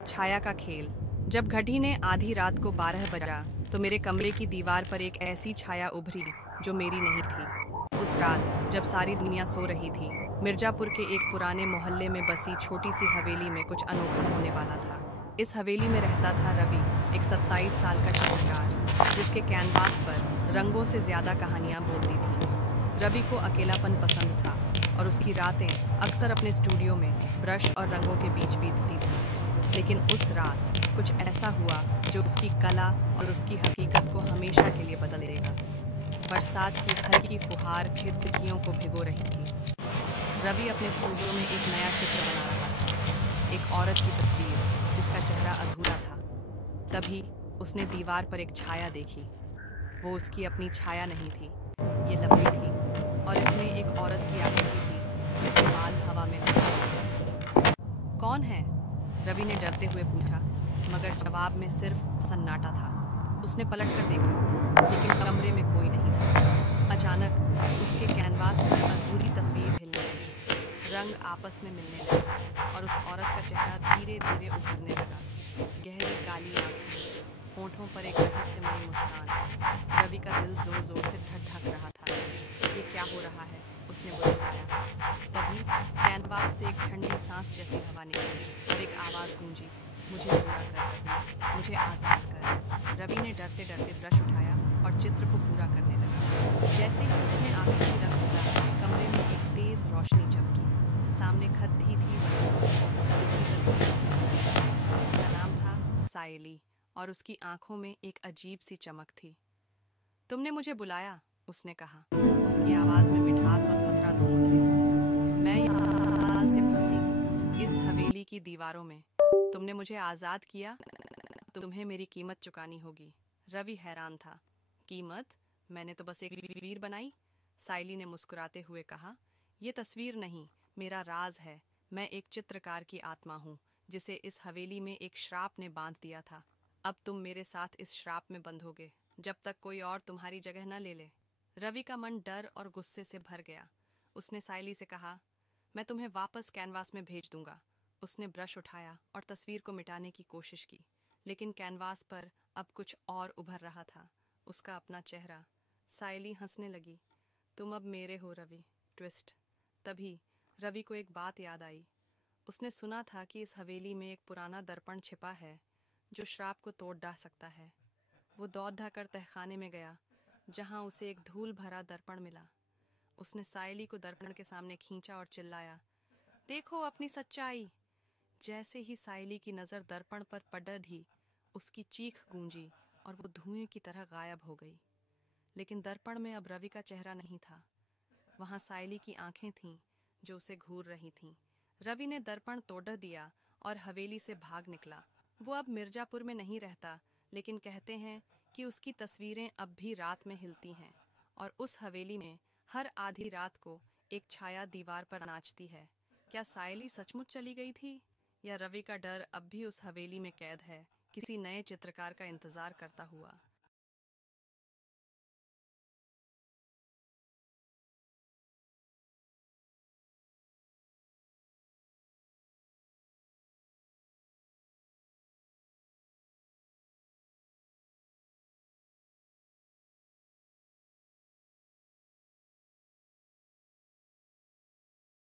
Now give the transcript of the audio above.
छाया का खेल। जब घड़ी ने आधी रात को 12 बजा तो मेरे कमरे की दीवार पर एक ऐसी छाया उभरी जो मेरी नहीं थी। उस रात जब सारी दुनिया सो रही थी, मिर्जापुर के एक पुराने मोहल्ले में बसी छोटी सी हवेली में कुछ अनोखा होने वाला था। इस हवेली में रहता था रवि, एक 27 साल का चित्रकार जिसके कैनवास पर रंगों से ज्यादा कहानियां बोलती थीं। रवि को अकेलापन पसंद था और उसकी रातें अक्सर अपने स्टूडियो में ब्रश और रंगों के बीच बीतती थी। लेकिन उस रात कुछ ऐसा हुआ जो उसकी कला और उसकी हकीकत को हमेशा के लिए बदल देगा। बरसात की हल्की फुहार खिड़कियों को भिगो रही थी। रवि अपने स्टूडियो में एक नया चित्र बना रहा था, एक औरत की तस्वीर जिसका चेहरा अधूरा था। तभी उसने दीवार पर एक छाया देखी। वो उसकी अपनी छाया नहीं थी, ये लंबी थी और इसमें एक औरत की आकृति थी जिसके बाल हवा में लहरा। कौन है? रवि ने डरते हुए पूछा, मगर जवाब में सिर्फ सन्नाटा था। उसने पलट कर देखा, लेकिन कमरे में कोई नहीं था। अचानक उसके कैनवास पर अधूरी तस्वीर हिलने लगी, रंग आपस में मिलने लगे और उस औरत का चेहरा धीरे धीरे उभरने लगा। गहरी काली आंखें, होठों पर एक रहस्यमयी मुस्कान। रवि का दिल जोर जोर से धक रहा था। ये क्या हो रहा है? उसने बुदबुदाया। तभी कैनवास से एक ठंडी सांस जैसी हवा निकली और एक आवाज गूंजी, मुझे पूरा कर रवि, मुझे आजाद कर। रवि ने डरते डरते ब्रश उठाया और चित्र को पूरा करने लगा। जैसे ही उसने आखिरी रंग भरा, कमरे में एक तेज रोशनी चमकी। सामने खड़ी थी वही औरत जिसकी तस्वीर उसने बनाई थी। उसका नाम था सायली और उसकी आंखों में एक अजीब सी चमक थी। तुमने मुझे बुलाया, उसने कहा। उसकी आवाज में मिठास और खतरा दोनों थे। मैं यहाँ साल से फंसी हूँ इस हवेली की दीवारों में। तुमने मुझे आजाद किया, तुम्हें मेरी कीमत चुकानी होगी। रवि हैरान था। कीमत? मैंने तो बस एक तस्वीर बनाई, सायली ने मुस्कुराते हुए कहा। ये तस्वीर नहीं, मेरा राज है। मैं एक चित्रकार की आत्मा हूँ जिसे इस हवेली में एक श्राप ने बांध दिया था। अब तुम मेरे साथ इस श्राप में बंधोगे जब तक कोई और तुम्हारी जगह न ले ले। रवि का मन डर और गुस्से से भर गया। उसने सायली से कहा, मैं तुम्हें वापस कैनवास में भेज दूंगा। उसने ब्रश उठाया और तस्वीर को मिटाने की कोशिश की, लेकिन कैनवास पर अब कुछ और उभर रहा था, उसका अपना चेहरा। सायली हंसने लगी। तुम अब मेरे हो रवि। ट्विस्ट। तभी रवि को एक बात याद आई। उसने सुना था कि इस हवेली में एक पुराना दर्पण छिपा है जो श्राप को तोड़ डाल सकता है। वो दौड़ कर तहखाने में गया, जहां उसे एक धूल भरा दर्पण मिला। उसने सायली को दर्पण के सामने खींचा और चिल्लाया, देखो अपनी सच्चाई। जैसे ही सायली की नजर दर्पण पर पड़ी, उसकी चीख गूंजी और वो धुएं की तरह गायब हो गई। लेकिन दर्पण में अब रवि का चेहरा नहीं था, वहां सायली की आंखें थीं जो उसे घूर रही थीं। रवि ने दर्पण तोड़ दिया और हवेली से भाग निकला। वो अब मिर्जापुर में नहीं रहता, लेकिन कहते हैं कि उसकी तस्वीरें अब भी रात में हिलती हैं और उस हवेली में हर आधी रात को एक छाया दीवार पर नाचती है। क्या सायली सचमुच चली गई थी, या रवि का डर अब भी उस हवेली में कैद है, किसी नए चित्रकार का इंतजार करता हुआ?